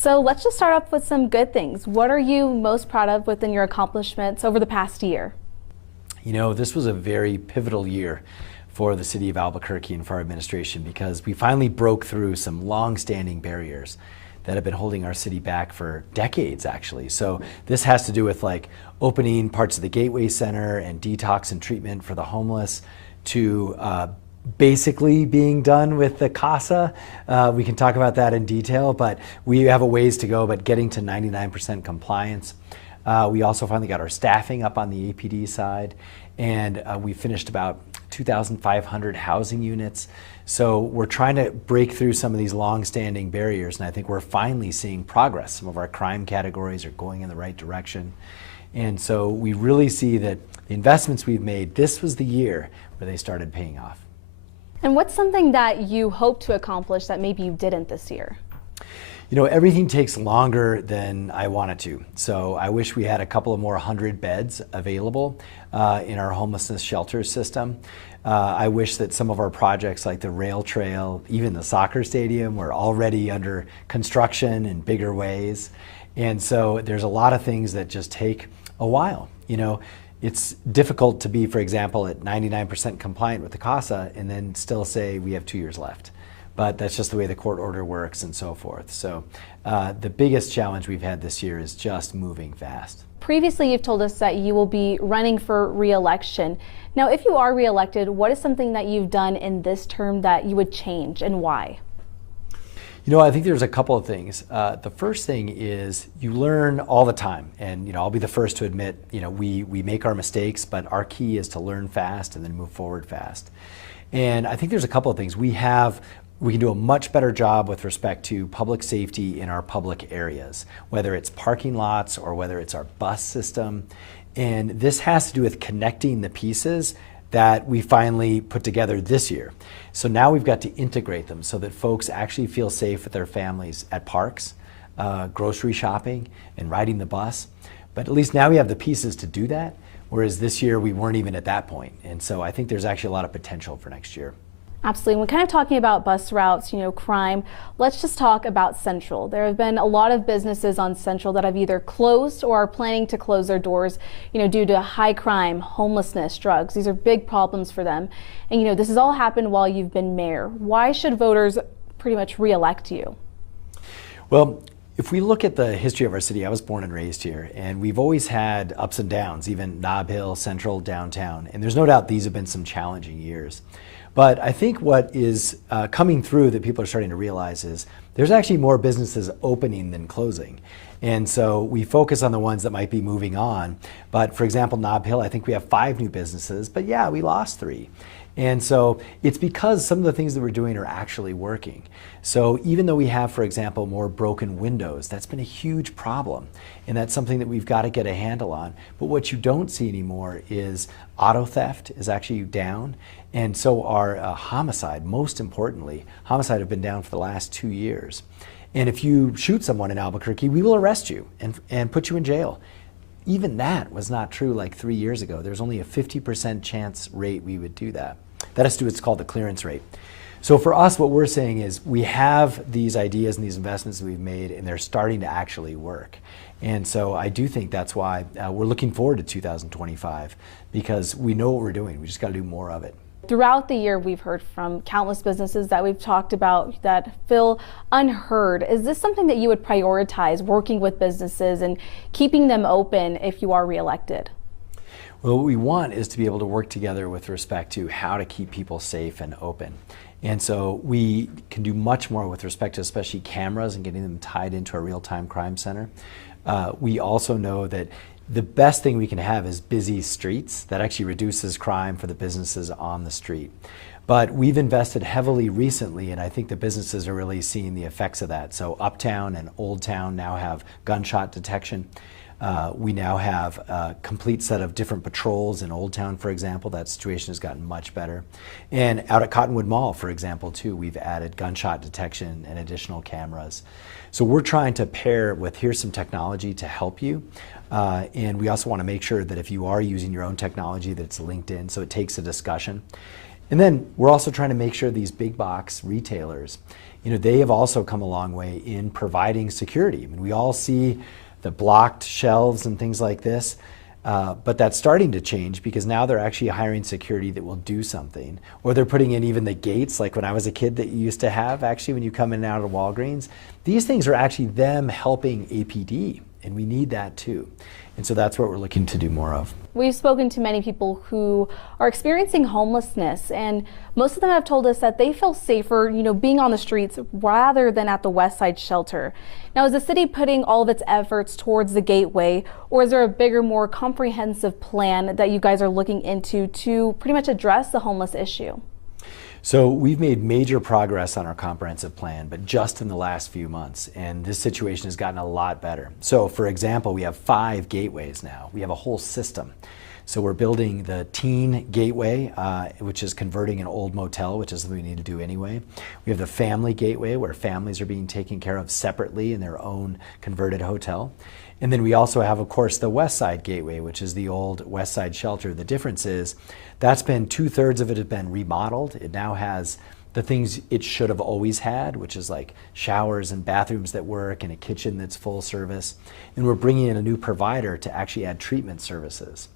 So let's just start off with some good things. What are you most proud of within your accomplishments over the past year? You know, this was a very pivotal year for the city of Albuquerque and for our administration because we finally broke through some long-standing barriers that have been holding our city back for decades, actually. So this has to do with like opening parts of the Gateway Center and detox and treatment for the homeless to basically being done with the CASA. We can talk about that in detail, but we have a ways to go, but getting to 99% compliance. We also finally got our staffing up on the APD side, and we finished about 2,500 housing units. So we're trying to break through some of these long-standing barriers, and I think we're finally seeing progress. Some of our crime categories are going in the right direction. And so we really see that the investments we've made, this was the year where they started paying off. And what's something that you hope to accomplish that maybe you didn't this year? You know, everything takes longer than I want it to. So I wish we had a couple of more 100 beds available in our homelessness shelter system. I wish that some of our projects like the rail trail, even the soccer stadium, were already under construction in bigger ways. And so there's a lot of things that just take a while. You know, it's difficult to be, for example, at 99% compliant with the CASA and then still say we have 2 years left. But that's just the way the court order works and so forth. So the biggest challenge we've had this year is just moving fast. Previously, you've told us that you will be running for re-election. Now, if you are re-elected, what is something that you've done in this term that you would change and why? You know, I think there's a couple of things. The first thing is you learn all the time. And, you know, I'll be the first to admit, you know, we make our mistakes, but our key is to learn fast and then move forward fast. And I think there's a couple of things. We can do a much better job with respect to public safety in our public areas, whether it's parking lots or whether it's our bus system. And this has to do with connecting the pieces that we finally put together this year. So now we've got to integrate them so that folks actually feel safe with their families at parks, grocery shopping, and riding the bus. But at least now we have the pieces to do that, whereas this year we weren't even at that point. And so I think there's actually a lot of potential for next year. Absolutely. We're kind of talking about bus routes, crime. Let's just talk about Central. There have been a lot of businesses on Central that have either closed or are planning to close their doors, due to high crime, homelessness, drugs. These are big problems for them. And, this has all happened while you've been mayor. Why should voters pretty much re-elect you? Well, if we look at the history of our city, I was born and raised here, and we've always had ups and downs, even Nob Hill, Central, downtown. And there's no doubt these have been some challenging years. But I think what is coming through that people are starting to realize is there's actually more businesses opening than closing. And so we focus on the ones that might be moving on. But for example, Nob Hill, I think we have 5 new businesses, but yeah, we lost 3. And so it's because some of the things that we're doing are actually working. So even though we have, for example, more broken windows, that's been a huge problem. And that's something that we've got to get a handle on. But what you don't see anymore is auto theft is actually down. And so our homicide, most importantly, homicide have been down for the last 2 years. And if you shoot someone in Albuquerque, we will arrest you and put you in jail. Even that was not true like 3 years ago. There's only a 50% chance rate we would do that. That has to do with what's called the clearance rate. So for us, what we're saying is we have these ideas and these investments that we've made, and they're starting to actually work. And so I do think that's why we're looking forward to 2025, because we know what we're doing. We just got to do more of it. Throughout the year, we've heard from countless businesses that we've talked about that feel unheard. Is this something that you would prioritize, working with businesses and keeping them open if you are reelected? Well, what we want is to be able to work together with respect to how to keep people safe and open. And so we can do much more with respect to especially cameras and getting them tied into a real-time crime center. We also know that the best thing we can have is busy streets. That actually reduces crime for the businesses on the street. But we've invested heavily recently, and I think the businesses are really seeing the effects of that. So Uptown and Old Town now have gunshot detection. We now have a complete set of different patrols in Old Town, for example. That situation has gotten much better. And out at Cottonwood Mall, for example, too, we've added gunshot detection and additional cameras. So we're trying to pair with, here's some technology to help you. And we also want to make sure that if you are using your own technology, that it's linked in, so it takes a discussion. And then we're also trying to make sure these big box retailers they have also come a long way in providing security. I mean, we all see the blocked shelves and things like this, but that's starting to change because now they're actually hiring security that will do something. Or they're putting in even the gates, like when I was a kid, that you used to have actually when you come in and out of Walgreens. These things are actually them helping APD, and we need that too. And so that's what we're looking to do more of. We've spoken to many people who are experiencing homelessness, and most of them have told us that they feel safer, being on the streets rather than at the Westside Shelter. Now, is the city putting all of its efforts towards the Gateway, or is there a bigger, more comprehensive plan that you guys are looking into to pretty much address the homeless issue? So we've made major progress on our comprehensive plan, but just in the last few months, and this situation has gotten a lot better. So for example, we have 5 gateways now. We have a whole system. So we're building the teen gateway, which is converting an old motel, which is something we need to do anyway. We have the family gateway, where families are being taken care of separately in their own converted hotel. And then we also have, of course, the West Side Gateway, which is the old West Side Shelter. The difference is that's been 2/3 of it has been remodeled. It now has the things it should have always had, which is like showers and bathrooms that work and a kitchen that's full service. And we're bringing in a new provider to actually add treatment services.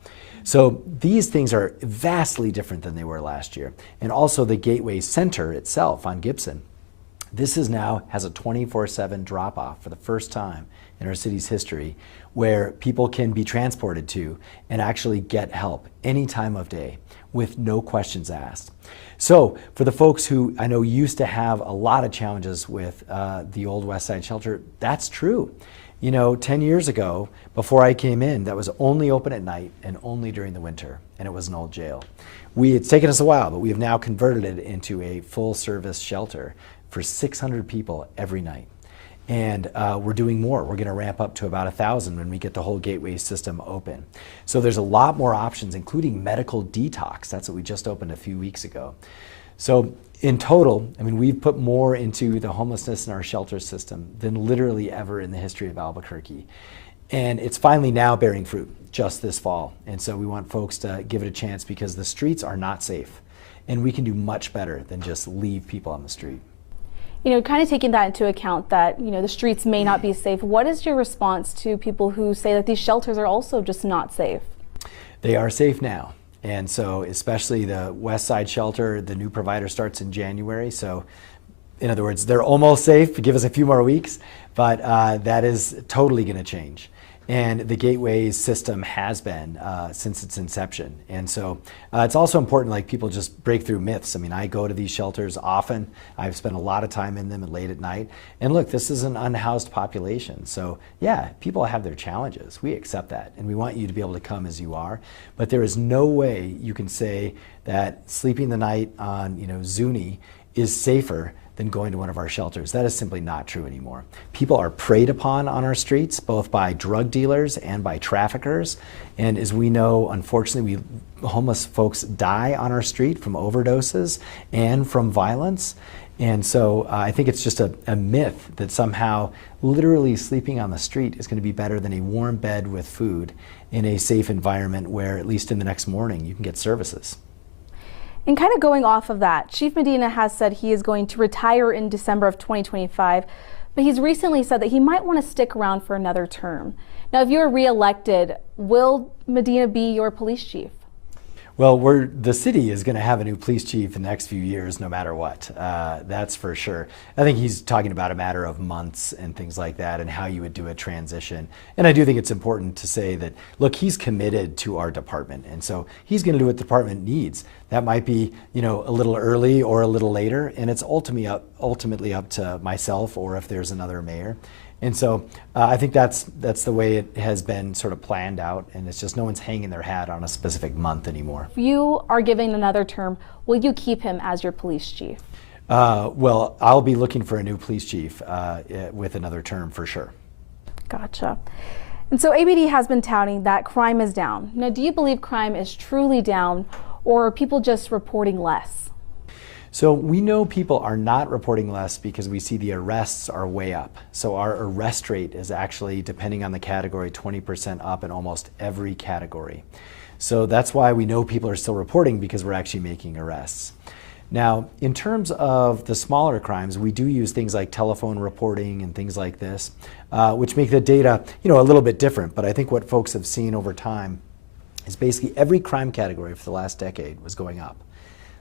So these things are vastly different than they were last year. And also the Gateway Center itself on Gibson. This is now has a 24/7 drop-off for the first time in our city's history, where people can be transported to and actually get help any time of day with no questions asked. So for the folks who I know used to have a lot of challenges with the old West Side Shelter, that's true. 10 years ago, before I came in, that was only open at night and only during the winter, and it was an old jail. It's taken us a while, but we have now converted it into a full-service shelter for 600 people every night. And we're doing more. We're going to ramp up to about 1,000 when we get the whole Gateway system open. So there's a lot more options, including medical detox. That's what we just opened a few weeks ago. So in total, we've put more into the homelessness in our shelter system than literally ever in the history of Albuquerque. And it's finally now bearing fruit just this fall. And so we want folks to give it a chance because the streets are not safe. And we can do much better than just leave people on the street. Kind of taking that into account that, the streets may not be safe, what is your response to people who say that these shelters are also just not safe? They are safe now. And so especially the West Side Shelter, the new provider starts in January. So in other words, they're almost safe. Give us a few more weeks, but that is totally going to change. And the Gateway system has been since its inception. And so it's also important, like people just break through myths. I go to these shelters often. I've spent a lot of time in them and late at night. And look, this is an unhoused population. So yeah, people have their challenges. We accept that. And we want you to be able to come as you are. But there is no way you can say that sleeping the night on Zuni is safer than going to one of our shelters. That is simply not true anymore. People are preyed upon on our streets, both by drug dealers and by traffickers. And as we know, unfortunately, homeless folks die on our street from overdoses and from violence. And so I think it's just a myth that somehow literally sleeping on the street is going to be better than a warm bed with food in a safe environment where, at least in the next morning, you can get services. And kind of going off of that, Chief Medina has said he is going to retire in December of 2025, but he's recently said that he might want to stick around for another term. Now, if you're reelected, will Medina be your police chief? Well, the city is going to have a new police chief in the next few years, no matter what. That's for sure. I think he's talking about a matter of months and things like that and how you would do a transition. And I do think it's important to say that, look, he's committed to our department. And so he's going to do what the department needs. That might be, a little early or a little later. And it's ultimately up to myself or if there's another mayor. And so I think that's the way it has been sort of planned out, and it's just no one's hanging their hat on a specific month anymore. If you are given another term, will you keep him as your police chief? Well, I'll be looking for a new police chief with another term for sure. Gotcha. And so APD has been touting that crime is down. Now, do you believe crime is truly down, or are people just reporting less? So we know people are not reporting less because we see the arrests are way up. So our arrest rate is actually, depending on the category, 20% up in almost every category. So that's why we know people are still reporting, because we're actually making arrests. Now, in terms of the smaller crimes, we do use things like telephone reporting and things like this, which make the data, a little bit different. But I think what folks have seen over time is basically every crime category for the last decade was going up.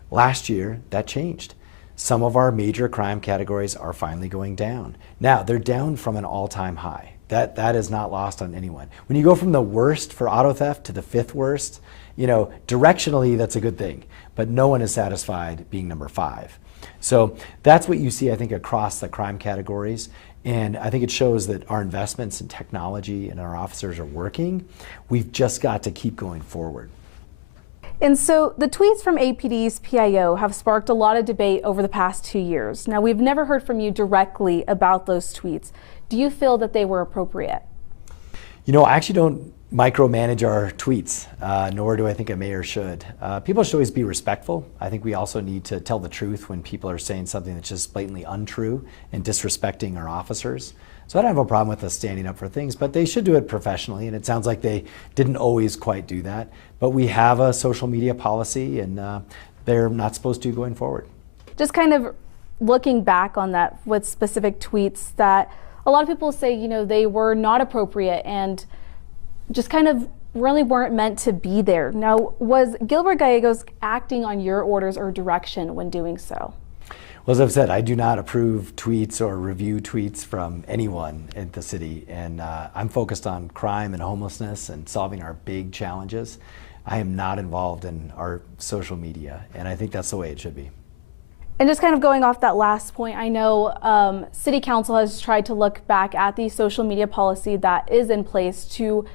Last year, that changed. Some of our major crime categories are finally going down. Now, they're down from an all-time high. That is not lost on anyone. When you go from the worst for auto theft to the 5th worst, directionally that's a good thing, but no one is satisfied being number 5. So that's what you see, I think, across the crime categories. And I think it shows that our investments in technology and our officers are working. We've just got to keep going forward. And so the tweets from APD's PIO have sparked a lot of debate over the past 2 years. Now, we've never heard from you directly about those tweets. Do you feel that they were appropriate? I actually don't micromanage our tweets, nor do I think a mayor should. People should always be respectful. I think we also need to tell the truth when people are saying something that's just blatantly untrue and disrespecting our officers. So I don't have a problem with us standing up for things, but they should do it professionally, and it sounds like they didn't always quite do that. But we have a social media policy, and they're not supposed to going forward. Just kind of looking back on that with specific tweets that a lot of people say, they were not appropriate and just kind of really weren't meant to be there. Now, was Gilbert Gallegos acting on your orders or direction when doing so? Well, as I've said, I do not approve tweets or review tweets from anyone at the city, and I'm focused on crime and homelessness and solving our big challenges. I am not involved in our social media, and I think that's the way it should be. And just kind of going off that last point, I know City Council has tried to look back at the social media policy that is in place to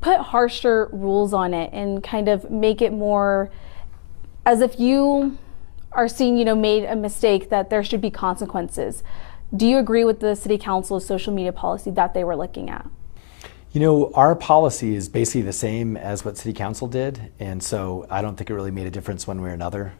put harsher rules on it and kind of make it more as if you are seen, made a mistake, that there should be consequences. Do you agree with the City Council's social media policy that they were looking at? Our policy is basically the same as what City Council did, and so I don't think it really made a difference one way or another.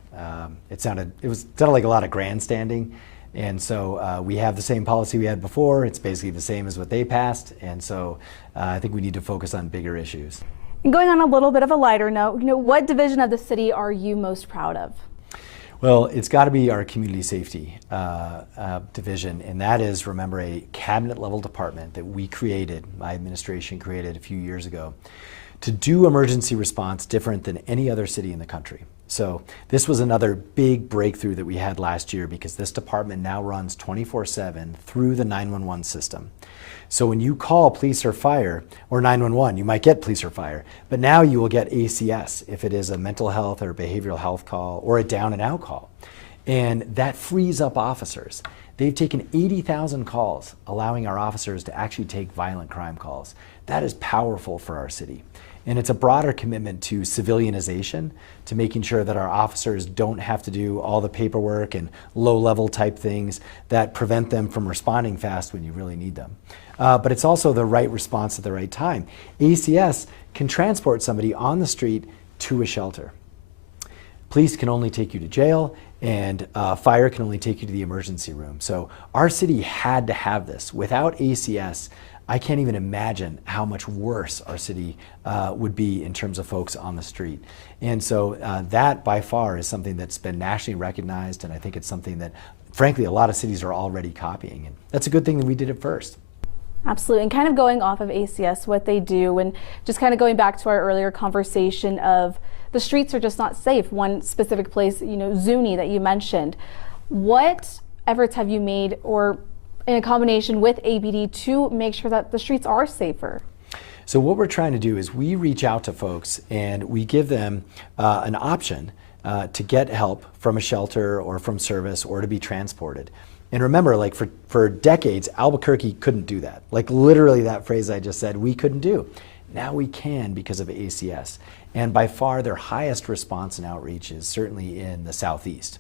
It sounded like a lot of grandstanding, and so we have the same policy we had before. It's basically the same as what they passed, and so I think we need to focus on bigger issues. And going on a little bit of a lighter note, what division of the city are you most proud of? Well, it's got to be our community safety division, and that is, remember, a cabinet level department that we created, my administration created a few years ago, to do emergency response different than any other city in the country. So this was another big breakthrough that we had last year, because this department now runs 24/7 through the 911 system. So when you call police or fire, or 911, you might get police or fire, but now you will get ACS if it is a mental health or behavioral health call or a down and out call. And that frees up officers. They've taken 80,000 calls, allowing our officers to actually take violent crime calls. That is powerful for our city. And it's a broader commitment to civilianization, to making sure that our officers don't have to do all the paperwork and low-level type things that prevent them from responding fast when you really need them. But it's also the right response at the right time. ACS can transport somebody on the street to a shelter. Police can only take you to jail, and fire can only take you to the emergency room. So our city had to have this. Without ACS, I can't even imagine how much worse our city would be in terms of folks on the street. And so that by far is something that's been nationally recognized, and I think it's something that, frankly, a lot of cities are already copying. And that's a good thing that we did it first. Absolutely. And kind of going off of ACS, what they do, and just kind of going back to our earlier conversation of the streets are just not safe. One specific place, Zuni that you mentioned. What efforts have you made, or in a combination with APD, to make sure that the streets are safer? So what we're trying to do is we reach out to folks and we give them an option to get help from a shelter or from service or to be transported. And remember, like for decades, Albuquerque couldn't do that. Like literally that phrase I just said, we couldn't do. Now we can because of ACS. And by far their highest response and outreach is certainly in the Southeast.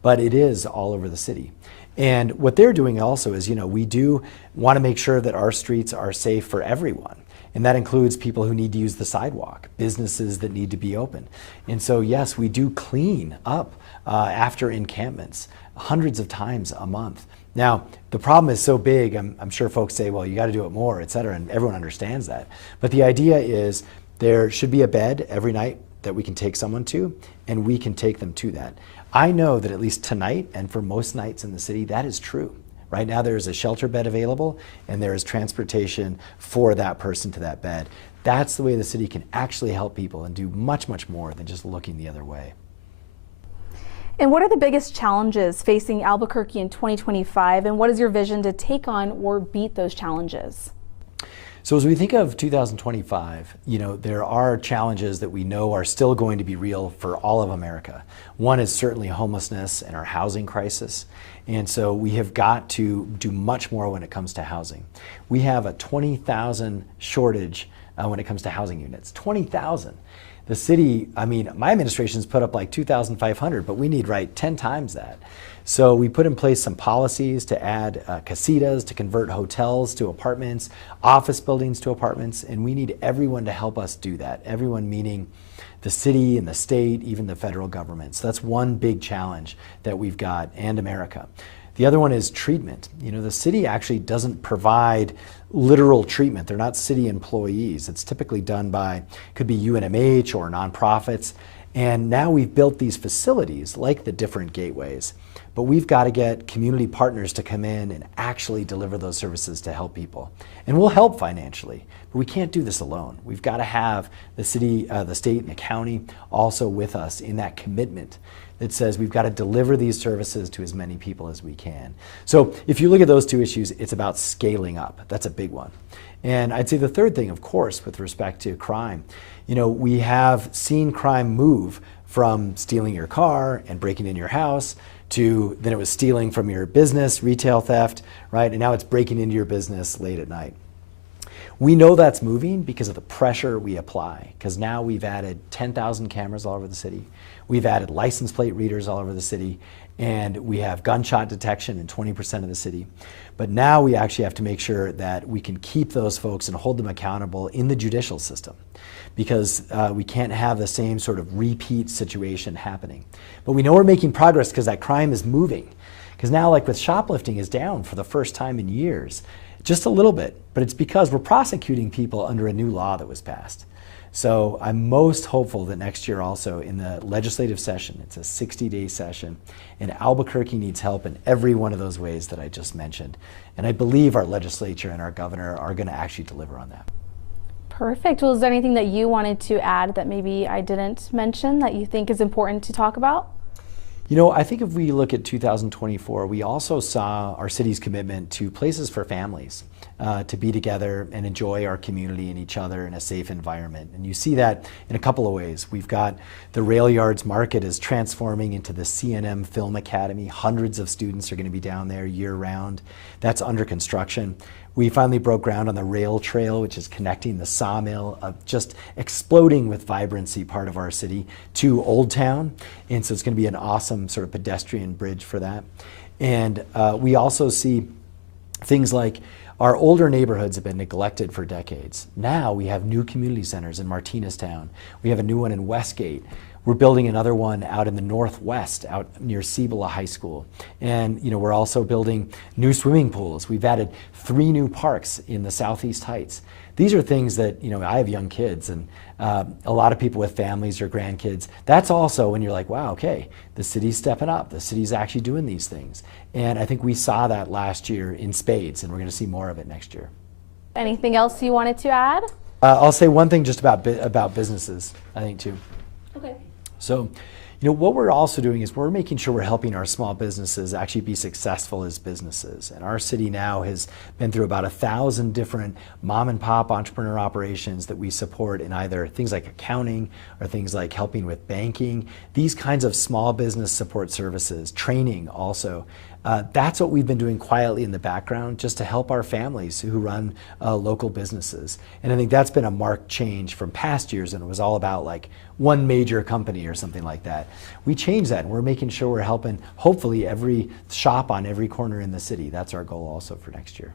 But it is all over the city. And what they're doing also is, we do want to make sure that our streets are safe for everyone. And that includes people who need to use the sidewalk, businesses that need to be open. And so, yes, we do clean up after encampments hundreds of times a month. Now, the problem is so big, I'm sure folks say, well, you got to do it more, et cetera, and everyone understands that. But the idea is there should be a bed every night that we can take someone to, and we can take them to that. I know that at least tonight and for most nights in the city, that is true. Right now there is a shelter bed available and there is transportation for that person to that bed. That's the way the city can actually help people and do much, much more than just looking the other way. And what are the biggest challenges facing Albuquerque in 2025, and what is your vision to take on or beat those challenges? So as we think of 2025, there are challenges that we know are still going to be real for all of America. One is certainly homelessness and our housing crisis. And so we have got to do much more when it comes to housing. We have a 20,000 shortage when it comes to housing units, 20,000. The city, my administration's put up like 2,500, but we need 10 times that. So we put in place some policies to add casitas, to convert hotels to apartments, office buildings to apartments, and we need everyone to help us do that. Everyone meaning the city and the state, even the federal government. So that's one big challenge that we've got, and America. The other one is treatment. The city actually doesn't provide literal treatment. They're not city employees. It's typically done by, could be UNMH or nonprofits. And now we've built these facilities like the different gateways, but we've got to get community partners to come in and actually deliver those services to help people. And we'll help financially, but we can't do this alone. We've got to have the city, the state, and the county also with us in that commitment that says we've got to deliver these services to as many people as we can. So if you look at those two issues, it's about scaling up. That's a big one. And I'd say the third thing, of course, with respect to crime, we have seen crime move from stealing your car and breaking in your house to then it was stealing from your business, retail theft, right? And now it's breaking into your business late at night. We know that's moving because of the pressure we apply, because now we've added 10,000 cameras all over the city. We've added license plate readers all over the city, and we have gunshot detection in 20% of the city. But now we actually have to make sure that we can keep those folks and hold them accountable in the judicial system, because we can't have the same sort of repeat situation happening. But we know we're making progress because that crime is moving. Because now, like with shoplifting is down for the first time in years, just a little bit, but it's because we're prosecuting people under a new law that was passed. So I'm most hopeful that next year also in the legislative session, it's a 60-day session, and Albuquerque needs help in every one of those ways that I just mentioned. And I believe our legislature and our governor are going to actually deliver on that. Perfect. Well, is there anything that you wanted to add that maybe I didn't mention that you think is important to talk about? I think if we look at 2024, we also saw our city's commitment to places for families to be together and enjoy our community and each other in a safe environment. And you see that in a couple of ways. We've got the Rail Yards Market is transforming into the CNM Film Academy. Hundreds of students are going to be down there year round. That's under construction. We finally broke ground on the rail trail, which is connecting the Sawmill, just exploding with vibrancy part of our city, to Old Town. And so it's going to be an awesome sort of pedestrian bridge for that. And we also see things like our older neighborhoods have been neglected for decades. Now we have new community centers in Martineztown. We have a new one in Westgate. We're building another one out in the Northwest, out near Cibola High School. And we're also building new swimming pools. We've added 3 new parks in the Southeast Heights. These are things that, I have young kids and a lot of people with families or grandkids. That's also when you're like, wow, okay, the city's stepping up. The city's actually doing these things. And I think we saw that last year in spades, and we're going to see more of it next year. Anything else you wanted to add? I'll say one thing just about businesses, I think, too. Okay. So, what we're also doing is we're making sure we're helping our small businesses actually be successful as businesses. And our city now has been through about 1,000 different mom and pop entrepreneur operations that we support in either things like accounting or things like helping with banking, these kinds of small business support services, training also. That's what we've been doing quietly in the background just to help our families who run local businesses. And I think that's been a marked change from past years, and it was all about like one major company or something like that. We changed that, and we're making sure we're helping hopefully every shop on every corner in the city. That's our goal also for next year.